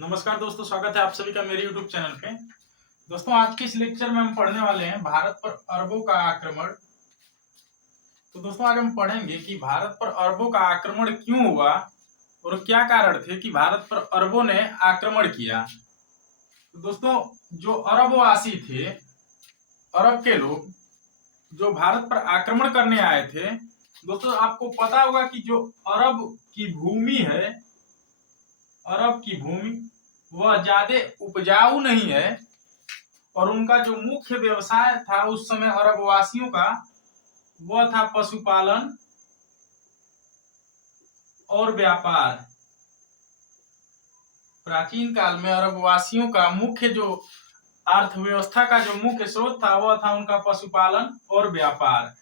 नमस्कार दोस्तों, स्वागत है आप सभी का मेरे YouTube चैनल पे। दोस्तों, आज के इस लेक्चर में हम पढ़ने वाले हैं भारत पर अरबों का आक्रमण। तो दोस्तों, आज हम पढ़ेंगे कि भारत पर अरबों का आक्रमण क्यों हुआ और क्या कारण थे कि भारत पर अरबों ने आक्रमण किया। तो दोस्तों, जो अरबवासी थे, अरब के लोग जो भारत पर आक्रमण करने आए थे, दोस्तों आपको पता होगा कि जो अरब की भूमि है, अरब की भूमि वह ज्यादा उपजाऊ नहीं है और उनका जो मुख्य व्यवसाय था उस समय अरबवासियों का वह था पशुपालन और व्यापार। प्राचीन काल में अरबवासियों का मुख्य जो अर्थव्यवस्था का जो मुख्य स्रोत था वह था उनका पशुपालन और व्यापार।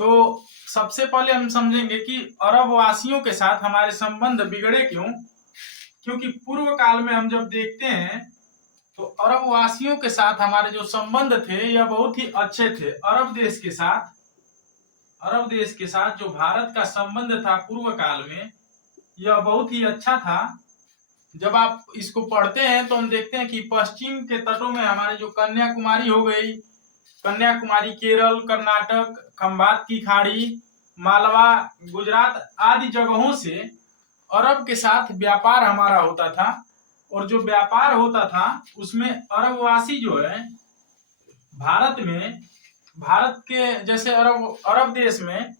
तो सबसे पहले हम समझेंगे कि अरबवासियों के साथ हमारे संबंध बिगड़े क्यों। क्योंकि पूर्व काल में हम जब देखते हैं तो अरबवासियों के साथ हमारे जो संबंध थे यह बहुत ही अच्छे थे। अरब देश के साथ जो भारत का संबंध था पूर्व काल में यह बहुत ही अच्छा था। जब आप इसको पढ़ते हैं तो हम देखते हैं कि पश्चिम के तटों में हमारे जो कन्याकुमारी हो गई, कन्याकुमारी, केरल, कर्नाटक, खंबात की खाड़ी, मालवा, गुजरात आदि जगहों से अरब के साथ व्यापार हमारा होता था। और जो व्यापार होता था उसमें अरबवासी जो है भारत के जैसे अरब देश में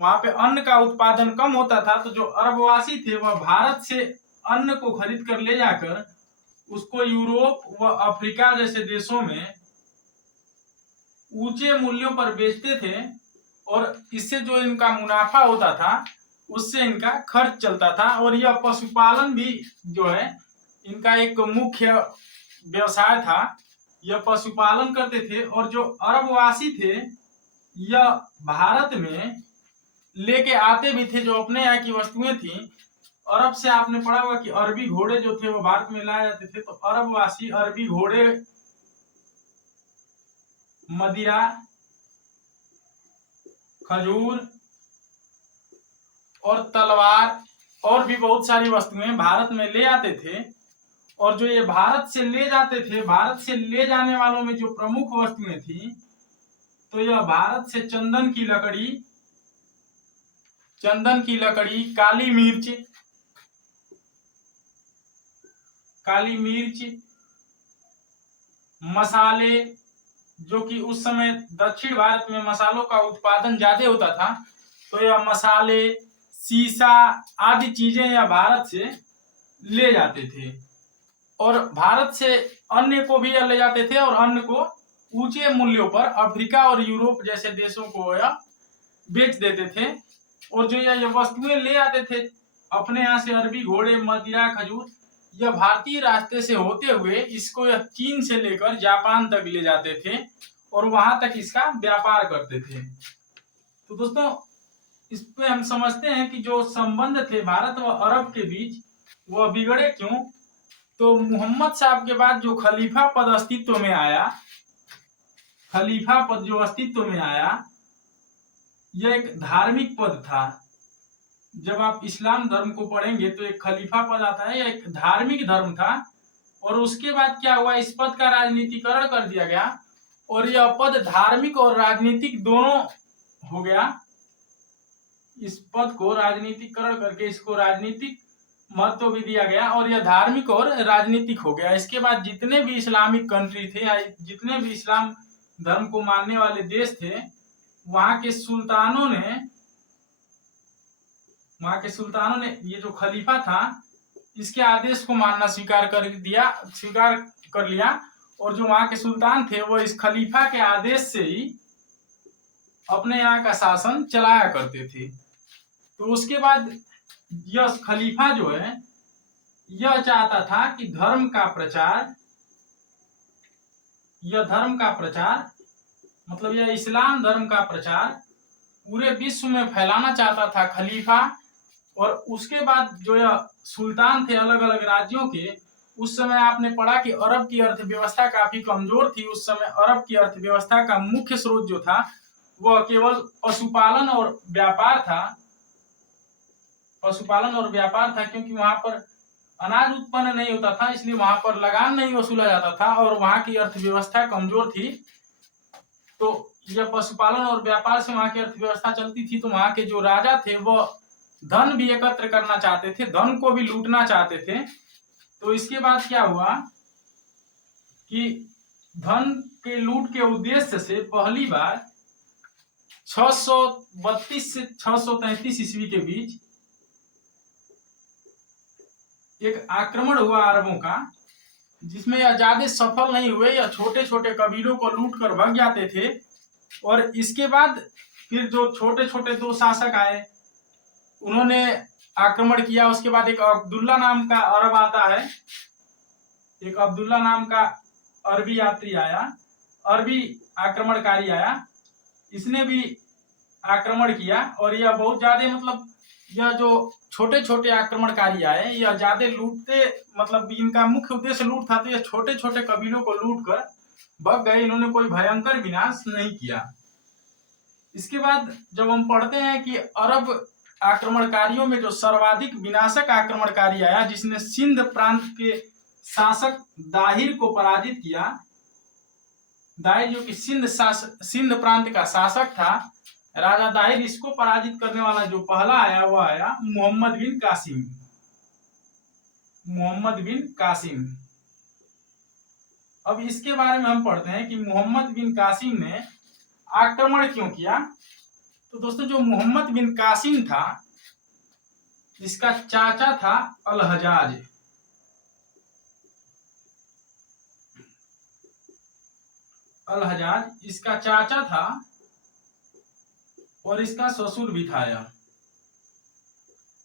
वहां पे अन्न का उत्पादन कम होता था, तो जो अरबवासी थे वह भारत से अन्न को खरीद कर ले जाकर उसको यूरोप व अफ्रीका जैसे देशों में ऊंचे मूल्यों पर बेचते थे और इससे जो इनका मुनाफा होता था उससे इनका खर्च चलता था। और यह पशुपालन भी जो है इनका एक मुख्य व्यवसाय था। यह पशुपालन करते थे और जो अरबवासी थे यह भारत में लेके आते भी थे जो अपने यहाँ की वस्तुएं थी। अरब से आपने पढ़ा होगा कि अरबी घोड़े जो थे वो भारत में लाए जाते थे, तो अरबवासी अरबी घोड़े, मदिरा, खजूर और तलवार और भी बहुत सारी वस्तुएं भारत में ले आते थे। और जो ये भारत से ले जाते थे, भारत से ले जाने वालों में जो प्रमुख वस्तुएं थी तो यह भारत से चंदन की लकड़ी, काली मिर्च, मसाले, जो कि उस समय दक्षिण भारत में मसालों का उत्पादन ज्यादा होता था, तो यह मसाले, सीसा आदि चीजें यह भारत से ले जाते थे। और भारत से अन्य को भी ले जाते थे और अन्य को ऊंचे मूल्यों पर अफ्रीका और यूरोप जैसे देशों को यह बेच देते थे। और जो यह वस्तुएं ले आते थे अपने यहाँ से, अरबी घोड़े, मदिरा, खजूर, यह भारतीय रास्ते से होते हुए इसको यह चीन से लेकर जापान तक ले जाते थे और वहां तक इसका व्यापार करते थे। तो दोस्तों, इस पे हम समझते हैं कि जो संबंध थे भारत व अरब के बीच वह बिगड़े क्यों। तो मोहम्मद साहब के बाद जो खलीफा पद अस्तित्व में आया, खलीफा पद जो अस्तित्व में आया यह एक धार्मिक पद था। जब आप इस्लाम धर्म को पढ़ेंगे तो एक खलीफा पद आता है, यह एक धार्मिक धर्म था। और उसके बाद क्या हुआ, इस पद का राजनीतिकरण कर दिया गया और यह पद धार्मिक और राजनीतिक दोनों हो गया। इस पद को राजनीतिकरण करके इसको राजनीतिक महत्व भी दिया गया और यह धार्मिक और राजनीतिक हो गया। इसके बाद जितने भी इस्लामिक कंट्री थे, जितने भी इस्लाम धर्म को मानने वाले देश थे, वहां के सुल्तानों ने ये जो खलीफा था इसके आदेश को मानना स्वीकार कर लिया। और जो वहां के सुल्तान थे वो इस खलीफा के आदेश से ही अपने यहाँ का शासन चलाया करते थे। तो उसके बाद यह खलीफा जो है यह चाहता था कि धर्म का प्रचार मतलब यह इस्लाम धर्म का प्रचार पूरे विश्व में फैलाना चाहता था खलीफा। और उसके बाद जो यह सुल्तान थे अलग अलग राज्यों के, उस समय आपने पढ़ा कि अरब की अर्थव्यवस्था काफी कमजोर थी। उस समय अरब की अर्थव्यवस्था का मुख्य स्रोत जो था वह केवल पशुपालन और व्यापार था, क्योंकि वहां पर अनाज उत्पन्न नहीं होता था, इसलिए वहां पर लगान नहीं वसूला जाता था और वहां की अर्थव्यवस्था कमजोर थी। तो यह पशुपालन और व्यापार से वहां की अर्थव्यवस्था चलती थी। तो वहां के जो राजा थे वह धन भी एकत्र करना चाहते थे, धन को भी लूटना चाहते थे। तो इसके बाद क्या हुआ कि धन के लूट के उद्देश्य से पहली बार 632 से 633 ईस्वी के बीच एक आक्रमण हुआ अरबों का, जिसमें यह ज्यादा सफल नहीं हुए, या छोटे छोटे कबीलों को लूट कर भाग जाते थे। और इसके बाद फिर जो छोटे छोटे दो शासक आए उन्होंने आक्रमण किया। उसके बाद एक अब्दुल्ला नाम का अरब आता है, एक अब्दुल्ला नाम का अरबी यात्री आया, अरबी आक्रमणकारी आया, इसने भी आक्रमण किया। और यह बहुत ज्यादा मतलब यह जो छोटे छोटे आक्रमणकारी आए यह ज्यादा लूटते, मतलब इनका मुख्य उद्देश्य लूट था, तो यह छोटे छोटे कबीलों को लूट कर भाग गए। इन्होंने कोई भयंकर विनाश नहीं किया। इसके बाद जब हम पढ़ते हैं कि अरब आक्रमणकारियों में जो सर्वाधिक विनाशक आक्रमणकारी आया, जिसने सिंध प्रांत के शासक दाहिर को पराजित किया। दाहिर जो कि सिंध प्रांत का शासक था, राजा दाहिर, इसको पराजित करने वाला जो पहला आया वह आया मोहम्मद बिन कासिम। मोहम्मद बिन कासिम। अब इसके बारे में हम पढ़ते हैं कि मोहम्मद बिन कासिम ने आक्रमण क्यों किया। तो दोस्तों जो मोहम्मद बिन कासिम था, इसका चाचा था अल हजाज। अल हजाज इसका चाचा था और इसका ससुर भी था। यह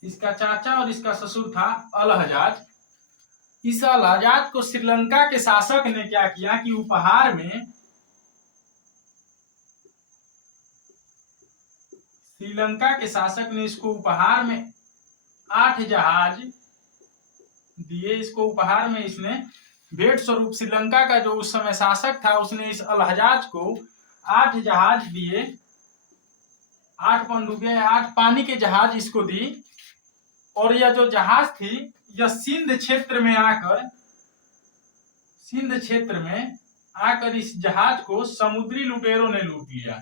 इसका चाचा और इसका ससुर था अल हजाज। इस अल हजाज को श्रीलंका के शासक ने क्या किया कि उपहार में, श्रीलंका के शासक ने इसको उपहार में 8 जहाज दिए। इसको उपहार में इसने भेंट स्वरूप, श्रीलंका का जो उस समय शासक था उसने इस अल हजाज को 8 जहाज दिए, 8 पनडुब्बियां, 8 पानी के जहाज इसको दी। और यह जो जहाज थी यह सिंध क्षेत्र में आकर इस जहाज को समुद्री लुटेरों ने लूट लिया।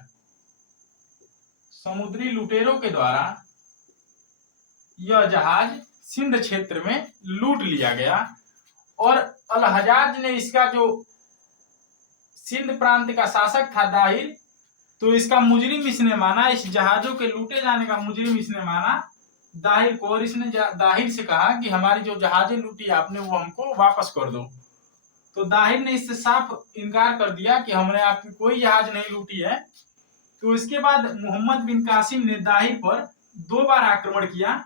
समुद्री लुटेरों के द्वारा यह जहाज सिंध क्षेत्र में लूट लिया गया। और अल हजाज ने इसका जो सिंध प्रांत का शासक था दाहिर, तो इसका मुजरिम इसने माना, इस जहाजों के लूटे जाने का मुजरिम इसने माना दाहिर को। और इसने दाहिर से कहा कि हमारी जो जहाजें लूटी आपने वो हमको वापस कर दो। तो दाहिर ने इससे साफ इनकार कर दिया कि हमने आपकी कोई जहाज नहीं लूटी है। तो इसके बाद मोहम्मद बिन कासिम ने दाहिर पर 2 बार आक्रमण किया,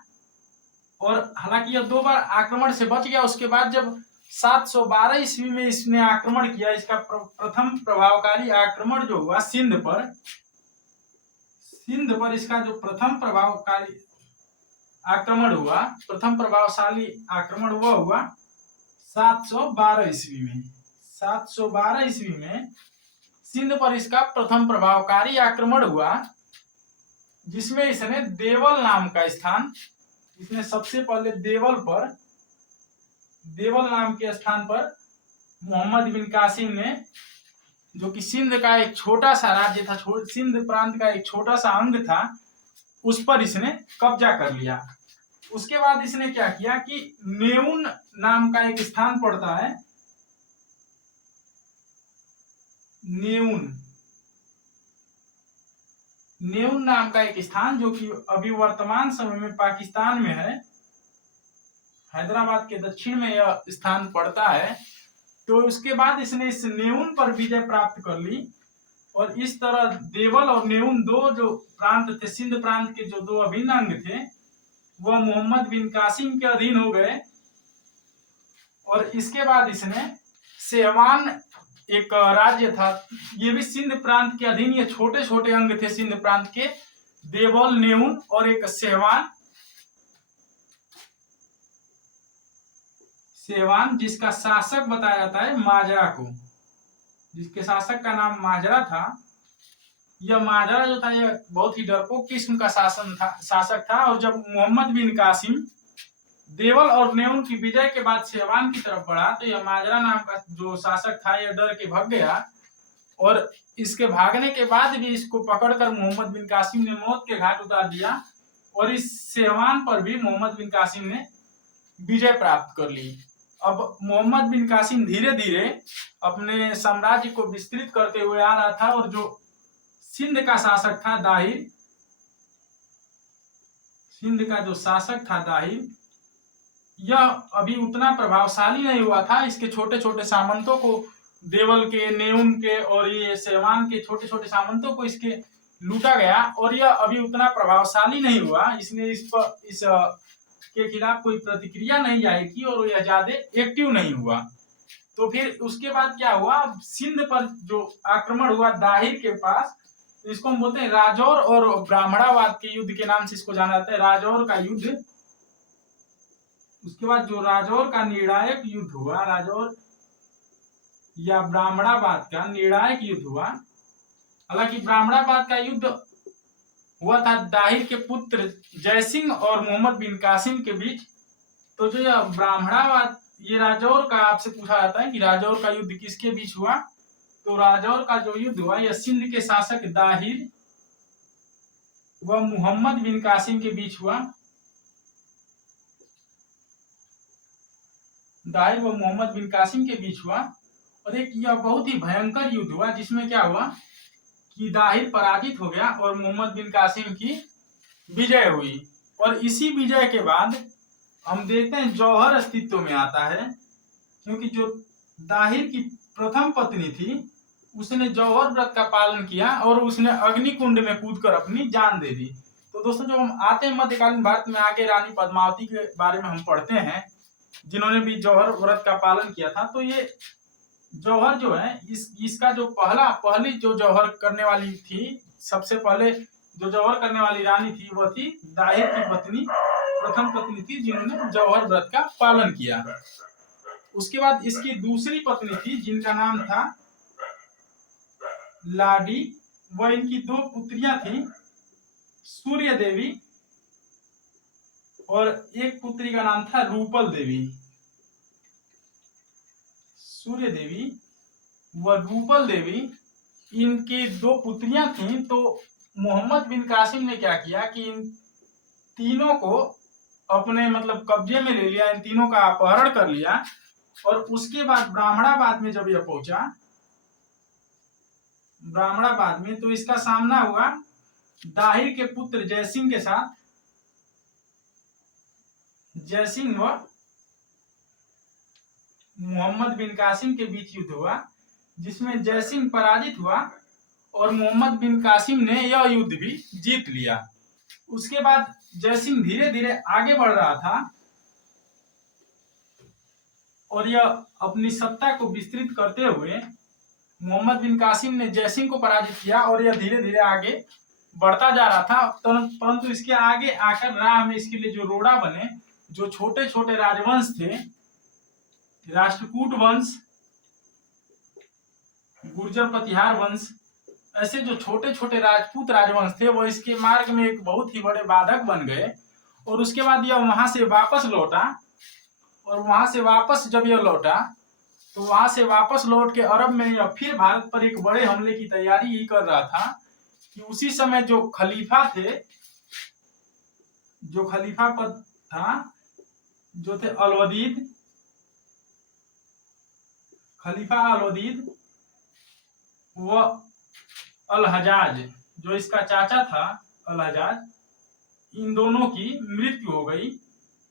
और हालांकि यह 2 बार आक्रमण से बच गया। उसके बाद जब 712 ईस्वी में इसने आक्रमण किया, इसका प्रथम प्रभावकारी आक्रमण जो हुआ सिंध पर इसका जो प्रथम प्रभावकारी आक्रमण हुआ, प्रथम प्रभावशाली आक्रमण वह हुआ 712 ईस्वी में। 712 ईस्वी में सिंध पर इसका प्रथम प्रभावकारी आक्रमण हुआ, जिसमें इसने देवल नाम का स्थान, इसने सबसे पहले देवल नाम के स्थान पर मोहम्मद बिन कासिम ने, जो कि सिंध का एक छोटा सा राज्य था, सिंध प्रांत का एक छोटा सा अंग था, उस पर इसने कब्जा कर लिया। उसके बाद इसने क्या किया कि नेउन नाम का एक स्थान पड़ता है, नेउन नाम का एक स्थान, जो कि अभी वर्तमान समय में पाकिस्तान में है, हैदराबाद के दक्षिण में यह स्थान पड़ता है। तो उसके बाद इसने इस नेउन पर विजय प्राप्त कर ली। और इस तरह देवल और नेउन, 2 जो प्रांत थे, सिंध प्रांत के जो 2 अभिन्न अंग थे, वह मोहम्मद बिन कासिम के अधीन हो गए। और इसके बाद इसने सेहवान एक राज्य था, ये भी सिंध प्रांत के अधीन, ये छोटे छोटे अंग थे सिंध प्रांत के, देवल, नेउन और एक सेहवान, जिसका शासक बताया जाता है माजरा को, जिसके शासक का नाम माजरा था। यह माजरा जो था यह बहुत ही डरपोक किस्म का शासक था। और जब मोहम्मद बिन कासिम देवल और नेउन की विजय के बाद सेवान की तरफ बढ़ा तो यह माजरा नाम का जो शासक था यह डर के भाग गया, और इसके भागने के बाद भी इसको पकड़कर मोहम्मद बिन कासिम ने मौत के घाट उतार दिया, और इस सेवान पर भी मोहम्मद बिन कासिम ने विजय प्राप्त कर ली। अब मोहम्मद बिन कासिम धीरे धीरे अपने साम्राज्य को विस्तृत करते हुए आ रहा था, और जो सिंध का शासक था दाहिर, सिंध का जो शासक था दाहिर, यह अभी उतना प्रभावशाली नहीं हुआ था। इसके छोटे छोटे सामंतों को, देवल के, नेउन के और ये सेवान के छोटे छोटे सामंतों को इसके लूटा गया, और यह अभी उतना प्रभावशाली नहीं हुआ। इसने इस के खिलाफ कोई प्रतिक्रिया नहीं जाहिर की, और यह ज्यादा एक्टिव नहीं हुआ। तो फिर उसके बाद क्या हुआ, सिंध पर जो आक्रमण हुआ दाहिर के पास, इसको हम बोलते हैं राजौर और ब्राह्मणाबाद के युद्ध के नाम से इसको जाना जाता है, राजौर का युद्ध। उसके बाद जो राजौर का निर्णायक युद्ध हुआ, राजौर या ब्राह्मणाबाद का निर्णायक युद्ध हुआ। हालांकि ब्राह्मणाबाद का युद्ध हुआ था दाहिर के पुत्र जयसिंह और मोहम्मद बिन कासिम के बीच। तो जो यह ब्राह्मणाबाद, ये राजौर का आपसे पूछा जाता है कि राजौर का युद्ध किसके बीच हुआ, तो राजौर का जो युद्ध हुआ यह सिंध के शासक दाहिर व मोहम्मद बिन कासिम के बीच हुआ। दाहिर व मोहम्मद बिन कासिम के बीच हुआ, और एक यह बहुत ही भयंकर युद्ध हुआ, जिसमें क्या हुआ कि दाहिर पराजित हो गया और मोहम्मद बिन कासिम की विजय हुई। और इसी विजय के बाद हम देखते हैं जौहर अस्तित्व में आता है, क्योंकि जो दाहिर की प्रथम पत्नी थी उसने जौहर व्रत का पालन किया और उसने अग्निकुंड में कूदकर अपनी जान दे दी। तो दोस्तों जब हम आते हैं मध्यकालीन भारत में, आगे रानी पद्मावती के बारे में हम पढ़ते हैं जिन्होंने भी जौहर व्रत का पालन किया था। तो ये जौहर जो है, इसका जो पहली जो जौहर करने वाली थी, सबसे पहले जो जौहर करने वाली रानी थी वह थी दाहिर की पत्नी, प्रथम पत्नी थी जिन्होंने जौहर व्रत का पालन किया। उसके बाद इसकी दूसरी पत्नी थी जिनका नाम था लाडी, वह इनकी दो पुत्रियां थी, सूर्य देवी और एक पुत्री का नाम था रूपल देवी। सूर्य देवी व रूपल देवी, इनकी दो पुत्रियां थीं। तो मोहम्मद बिन कासिम ने क्या किया कि इन तीनों को अपने मतलब कब्जे में ले लिया, इन तीनों का अपहरण कर लिया। और उसके बाद ब्राह्मणाबाद में जब यह पहुंचा, ब्राह्मणाबाद में, तो इसका सामना हुआ दाहिर के पुत्र जयसिंह के साथ। जयसिंह व मोहम्मद बिन कासिम के बीच युद्ध हुआ, जिसमें जयसिंह पराजित हुआ और मोहम्मद बिन कासिम ने यह युद्ध भी जीत लिया। उसके बाद जयसिंह धीरे धीरे आगे बढ़ रहा था और यह अपनी सत्ता को विस्तृत करते हुए मोहम्मद बिन कासिम ने जयसिंह को पराजित किया और यह धीरे धीरे आगे बढ़ता जा रहा था। परंतु इसके आगे आकर राह में इसके लिए जो रोड़ा बने, जो छोटे छोटे राजवंश थे, राष्ट्रकूट वंश, गुर्जर प्रतिहार वंश, ऐसे जो छोटे छोटे राजपूत राजवंश थे, वो इसके मार्ग में एक बहुत ही बड़े बाधक बन गए। और उसके बाद यह वहां से वापस लौटा, और वहां से वापस जब यह लौटा तो वहां से वापस लौट के अरब में यह फिर भारत पर एक बड़े हमले की तैयारी ही कर रहा था कि उसी समय जो खलीफा थे, जो खलीफा पद था, जो थे अलवदीद, खलीफा अलवदीद व अल हजाज, जो इसका चाचा था अल हजाज, इन दोनों की मृत्यु हो गई।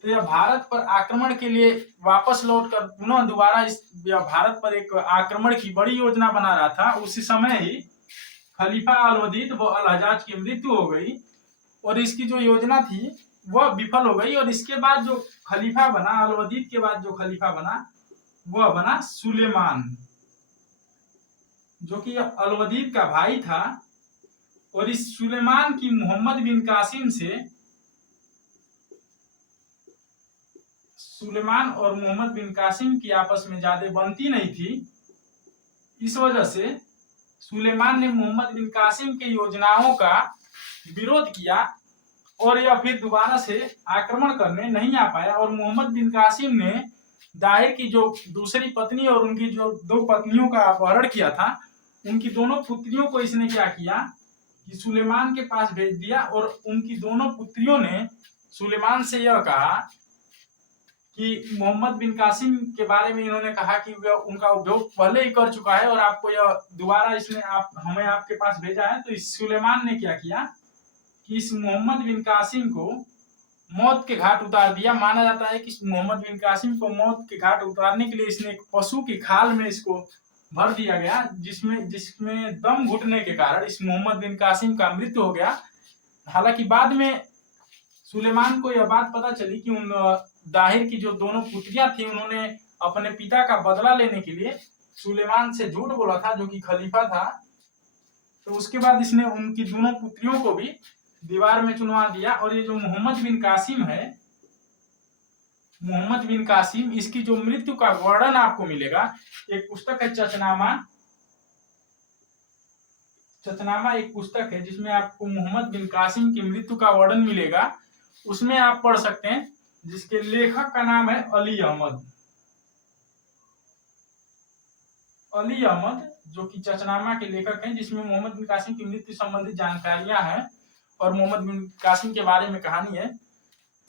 तो यह भारत पर आक्रमण के लिए वापस लौटकर पुनः दोबारा इस भारत पर एक आक्रमण की बड़ी योजना बना रहा था। उसी समय ही खलीफा अलवदीद व अल हजाज की मृत्यु हो गई और इसकी जो योजना थी वह विफल हो गई। और इसके बाद जो खलीफा बना, अलवदीद के बाद जो खलीफा बना वह बना सुलेमान, जो कि अलवदीद का भाई था। और इस सुलेमान की मोहम्मद बिन कासिम से, सुलेमान और मोहम्मद बिन कासिम की आपस में ज्यादा बनती नहीं थी। इस वजह से सुलेमान ने मोहम्मद बिन कासिम की योजनाओं का विरोध किया और यह फिर दोबारा से आक्रमण करने नहीं आ पाया और मोहम्मद बिन कासिम ने दाहिर की जो दूसरी पत्नी और उनकी जो 2 पत्नियों का अपहरण किया था, उनकी दोनों पुत्रियों को इसने क्या किया कि सुलेमान के पास भेज दिया और उनकी दोनों पुत्रियों ने सुलेमान से यह कहा कि मोहम्मद बिन कासिम के बारे में इन्होंने कहा कि वह उनका उपयोग पहले ही कर चुका है और आपको यह दोबारा इसने हमें आपके पास भेजा है। तो इस सुलेमान ने क्या किया कि इस मोहम्मद बिन कासिम को मौत के घाट उतार दिया। माना जाता है कि मोहम्मद बिन कासिम को मौत के घाट उतारने के लिए इसने एक पशु की खाल में इसको भर दिया गया, जिसमें दम घुटने के कारण इस मोहम्मद बिन कासिम का मृत्यु हो गया। हालांकि बाद में सुलेमान को यह बात पता चली कि उन दाहिर की जो दोनों पुत्रियां थी, उन्होंने अपने पिता का बदला लेने के लिए सुलेमान से झूठ बोला था, जो कि खलीफा था। तो उसके बाद इसने उनकी दोनों पुत्रियों को भी दीवार में चुनवा दिया। और ये जो मोहम्मद बिन कासिम है, मोहम्मद बिन कासिम, इसकी जो मृत्यु का वर्णन आपको मिलेगा, एक पुस्तक है चचनामा। चचनामा एक पुस्तक है जिसमें आपको मोहम्मद बिन कासिम की मृत्यु का वर्णन मिलेगा। उसमें आप पढ़ सकते हैं, जिसके लेखक का नाम है अली अहमद। अली अहमद जो कि चचनामा के लेखक हैं, जिसमें मोहम्मद बिन कासिम की मृत्यु संबंधित जानकारियां हैं और मोहम्मद बिन कासिम के बारे में कहानी है।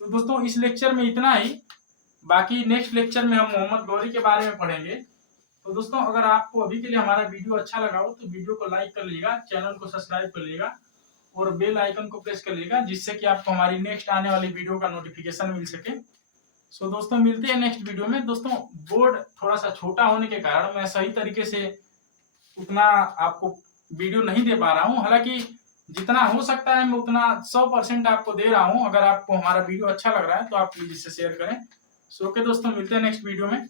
तो दोस्तों इस लेक्चर में इतना ही, बाकी नेक्स्ट लेक्चर में हम मोहम्मद गौरी के बारे में पढ़ेंगे। तो दोस्तों अगर आपको अभी के लिए हमारा वीडियो अच्छा लगा हो तो वीडियो को लाइक कर लीजिएगा, चैनल को सब्सक्राइब कर लीजिएगा और बेल आइकन को प्रेस कर लीजिएगा, जिससे कि आपको हमारी नेक्स्ट आने वाली वीडियो का नोटिफिकेशन मिल सके। सो दोस्तों मिलते हैं नेक्स्ट वीडियो में। दोस्तों बोर्ड थोड़ा सा छोटा होने के कारण मैं सही तरीके से उतना आपको वीडियो नहीं दे पा रहा हूँ। हालांकि जितना हो सकता है मैं उतना 100% आपको दे रहा हूँ। अगर आपको हमारा वीडियो अच्छा लग रहा है तो आप प्लीज इसे शेयर करें। सो ओके दोस्तों, मिलते हैं नेक्स्ट वीडियो में।